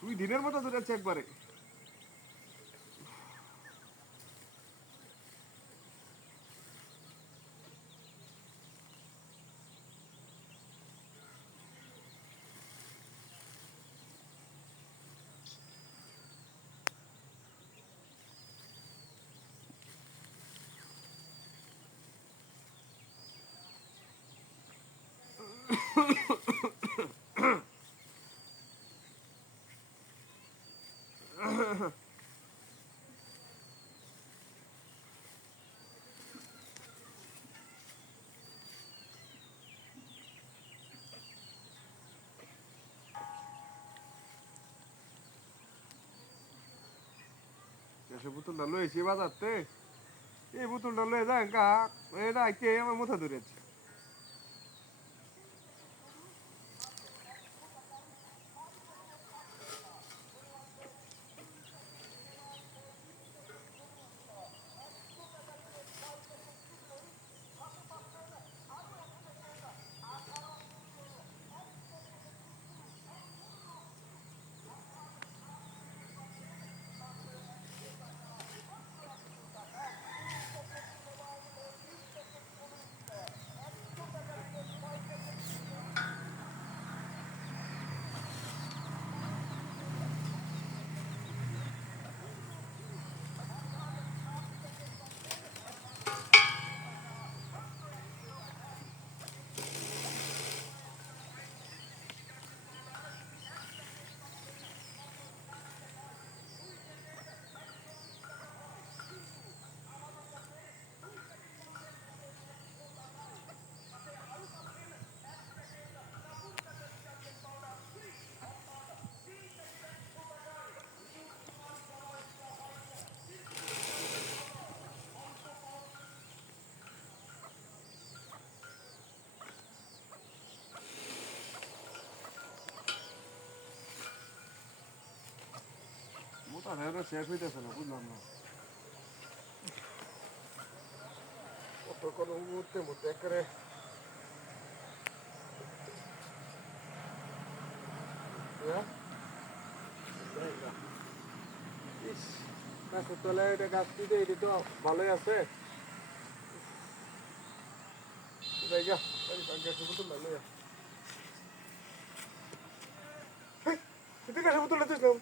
তুই দিনের মতো ধরেছে একবারে। গ্যাসের বোতলটা লয়েছি বাজারতে, এই বোতলটা লয়ে যায় কা এটা কে আমার মাথা ধরেছে। মোটা ধরে শেষ হইতেছে না, বুঝলাম না কত করে মুহূর্তে মুহূর্তে একেবারে। গাছের তলায় এটা গাছ দিতে এটি তো ভালোই আছে। গ্যাসের বোতলটা লইয়া গ্যাসের বোতলটা দিয়েছিলাম।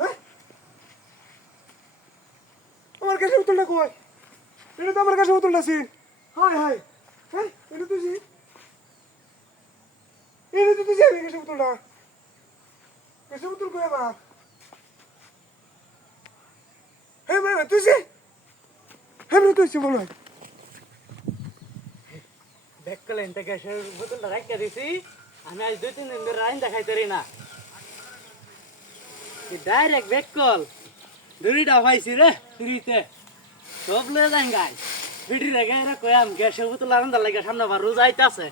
হ্যাঁ আমার গ্যাসের বোতলটা কই? এটা তো আমার গ্যাসের বোতলটা ছিল। হায় হায়, হ্যাঁ এটা তুই এটা তো তুই আমি গ্যাসের বোতলটা, গ্যাসের বোতল কই আমার? হ্যাঁ মানে তুই হ্যাঁ তুই মনে হয় ব্যাক করলেন তো গ্যাসের বোতলটা রাখিয়ে দিছি। আমি আজ 2-3 দিন ধরে রাইন দেখাইতে পারি না, ডাইরেক্ট ব্যাক কল দড়িটা পাইছি রে ফ্রিতে সব লয়ে যাই গাই ভিডিও রেখে কয়াম গ্যাসের বোতল আনন্দ লাগে সামনে আবার রোজ আইতাছে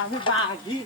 আমি বাঘি